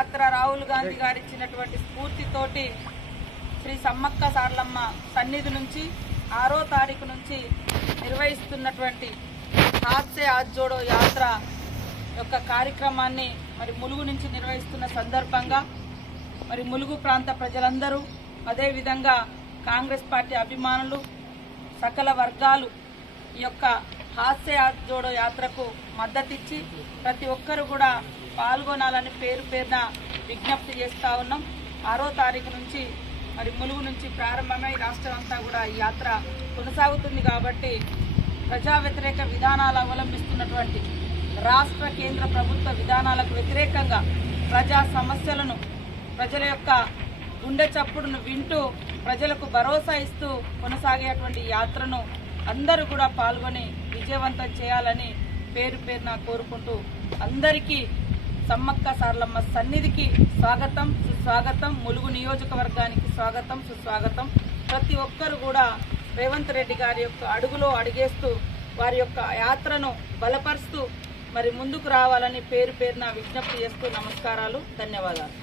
యాత్ర రాహుల్ గాంధీ గారు ఇచ్చినటువంటి స్ఫూర్తితోటి శ్రీ సమ్మక్క సారలమ్మ సన్నిధి నుంచి 6వ తారీఖు నుంచి నిర్వహిస్తున్నటువంటి హాత్ సే హాత్ జోడో యాత్ర యొక్క కార్యక్రమాన్ని మరి ములుగు నుంచి నిర్వహిస్తున్న సందర్భంగా మరి ములుగు ప్రాంత ప్రజలందరూ అదేవిధంగా కాంగ్రెస్ పార్టీ అభిమానులు సకల వర్గాలు ఈ యొక్క హాత్ సే హాత్ జోడో యాత్రకు మద్దతిచ్చి ప్రతి ఒక్కరు కూడా పాల్గొనాలని పేరు పేరున విజ్ఞప్తి చేస్తూ ఉన్నాం. 6వ తారీఖు నుంచి మరి ములుగు నుంచి ప్రారంభమై రాష్ట్రం అంతా కూడా ఈ యాత్ర కొనసాగుతుంది. కాబట్టి ప్రజా వ్యతిరేక విధానాలు అవలంబిస్తున్నటువంటి రాష్ట్ర కేంద్ర ప్రభుత్వ విధానాలకు వ్యతిరేకంగా ప్రజా సమస్యలను ప్రజల యొక్క గుండె చప్పుడును వింటూ ప్రజలకు భరోసా ఇస్తూ కొనసాగేటువంటి యాత్రను అందరూ కూడా పాల్గొని విజయవంతం చేయాలని పేరు పేరున కోరుకుంటూ అందరికీ సమ్మక్క సారలమ్మ సన్నిధికి స్వాగతం సుస్వాగతం. ములుగు నియోజకవర్గానికి స్వాగతం సుస్వాగతం. ప్రతి ఒక్కరు కూడా రేవంత్ రెడ్డి గారి యొక్క అడుగులో అడిగేస్తూ వారి యొక్క యాత్రను బలపరుస్తూ మరి ముందుకు రావాలని పేరు పేరున విజ్ఞప్తి చేస్తూ నమస్కారాలు, ధన్యవాదాలు.